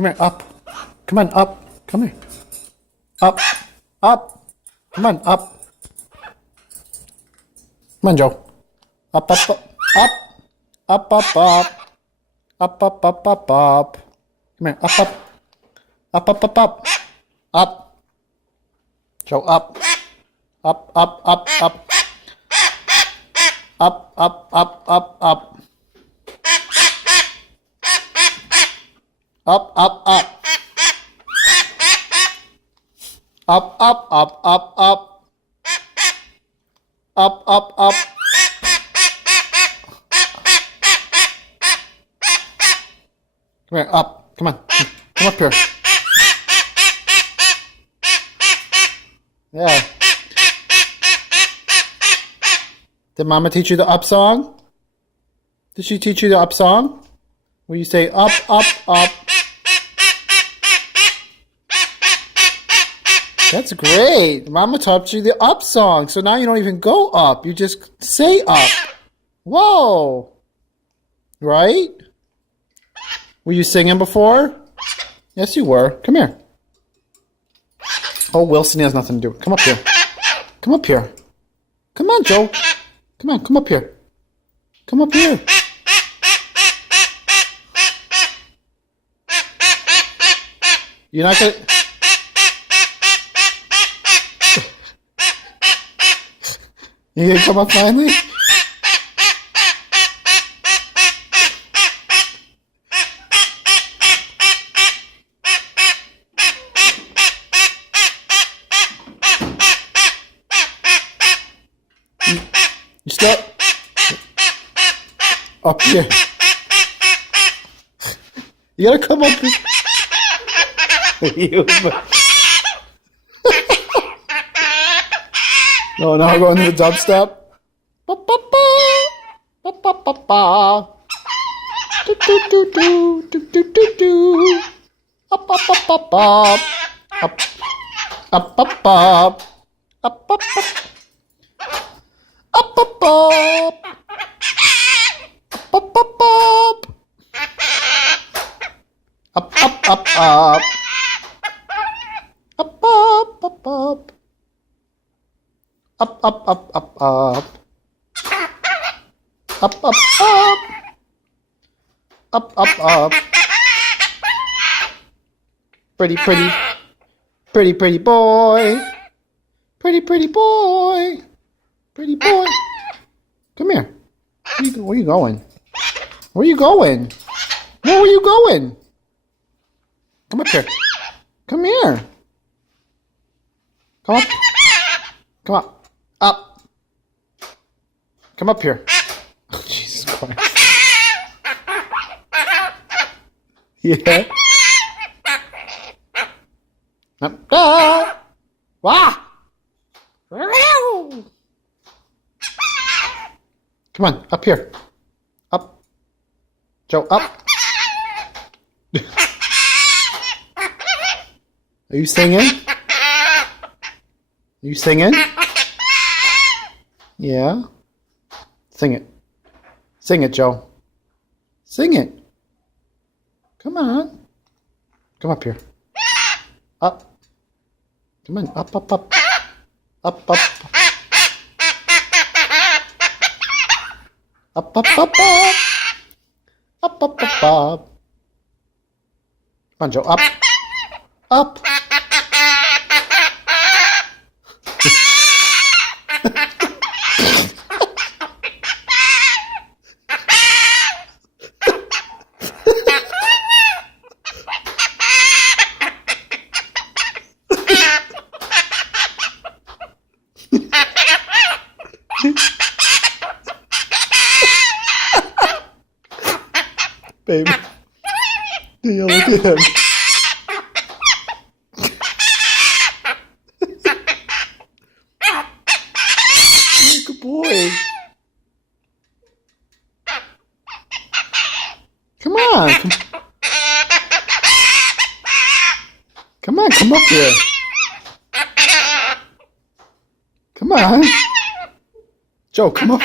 Come here, up. Come on, up. Come here. Up. Up. Come on, up. Come on, Joe. Up, up, up. Up. Up, up, up. Up, up, up, up, up. Come here, up, up. Up, up, up, up. Up. Joe, up. Up, up, up, up. Up, up, up, up, up. Up, up, up. Up, up, up, up, up. Up, up, up. Come here, up. Come on. Come up here. Yeah. Did Mama teach you the up song? Did she teach you the up song? Where you say up, up, up. That's great. Mama taught you the up song. So now you don't even go up. You just say up. Whoa. Right? Were you singing before? Yes, you were. Come here. Oh, Wilson has nothing to do with it. Come up here. Come up here. Come on, Joe. Come on, come up here. Come up here. You're not gonna... You gonna come up finally? You stop. Up here. You gotta come up here. No, now we're going to the dubstep. Ba ba ba, ba ba ba ba. Do do do do do do do do. Up up up up up. Up up up up. Up up up. Up up up. Up up up up. Up up up up. Up up up up. Up up up up up. Up up up. Up up up. Pretty pretty. Pretty pretty boy. Pretty pretty boy. Pretty boy. Come here. Where you going? Where you going? Where are you going? Come up here. Come here. Come up. Come up. Up. Come up here. Oh, Jesus Christ. Yeah. Up. Ah. Wah. Come on, up here. Up. Joe, up. Are you singing? Are you singing? Yeah. Sing it. Sing it, Joe. Sing it. Come on. Come up here. Up. Come on, up, up, up. Up, up. Up, up, up, up. Up, up, up, up. Come on, Joe, up. Up. Baby, do you look at him? Good boy. Come on. Come on, come up here. Come on. Joe, come up.